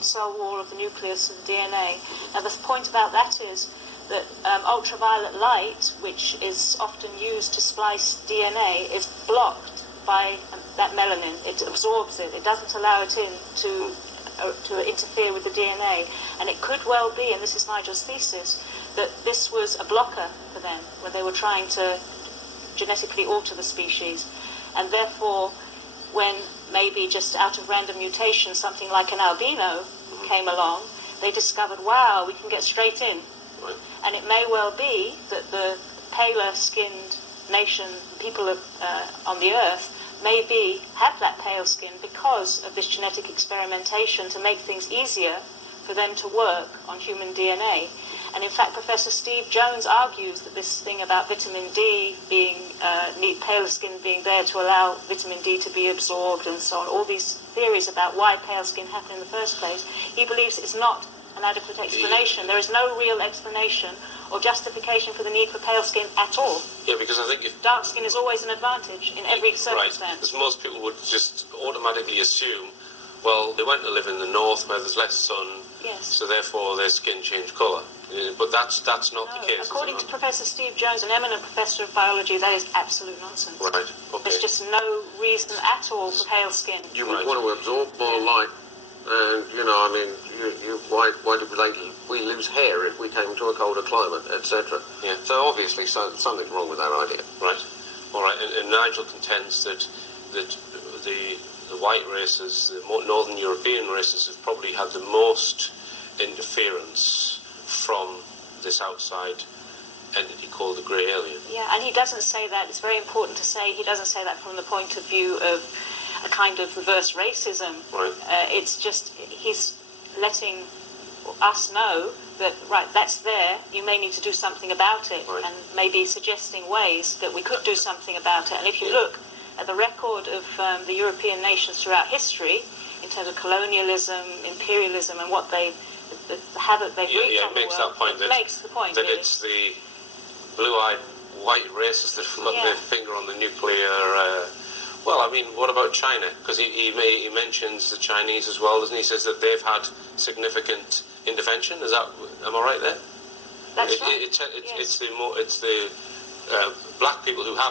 cell wall of the nucleus of the DNA. Now the point about that is that ultraviolet light, which is often used to splice DNA, is blocked by that melanin. It absorbs it. It doesn't allow it in to interfere with the DNA. And it could well be, and this is Nigel's thesis, that this was a blocker for them when they were trying to genetically alter the species. And therefore, when maybe just out of random mutation something like an albino came along, they discovered, wow, we can get straight in. Right. And it may well be that the paler-skinned nation, people on the Earth, maybe have that pale skin because of this genetic experimentation to make things easier for them to work on human DNA. And in fact, Professor Steve Jones argues that this thing about vitamin D being, paler skin being there to allow vitamin D to be absorbed and so on, all these theories about why pale skin happened in the first place, he believes it's not an adequate explanation. There is no real explanation or justification for the need for pale skin at all. Yeah, because I think if dark skin is always an advantage in every circumstance. Right, because most people would just automatically assume, well, they went to live in the north where there's less sun, yes, so therefore their skin changed colour. But that's not the case. According to Professor Steve Jones, an eminent professor of biology, that is absolute nonsense. Right, okay. There's just no reason at all for pale skin. You would want to absorb more light, and why did we lose hair if we came to a colder climate, etc. Yeah. So obviously something's wrong with that idea. Right. All right. And Nigel contends that the white races, the northern European races, have probably had the most interference from this outside entity called the grey alien. Yeah, and he doesn't say that. It's very important to say he doesn't say that from the point of view of a kind of reverse racism. Right. It's just he's letting us know that, right, that's there, you may need to do something about it, right, and maybe suggesting ways that we could do something about it. And if you look at the record of the European nations throughout history, in terms of colonialism, imperialism, and what the havoc they've wreaked on the world, it makes the point that really. It's the blue-eyed white racists that have got their finger on the nuclear. Well, I mean, what about China? Because he mentions the Chinese as well, doesn't he? He says that they've had significant intervention. Am I right there? That's right. It's the black people who haven't.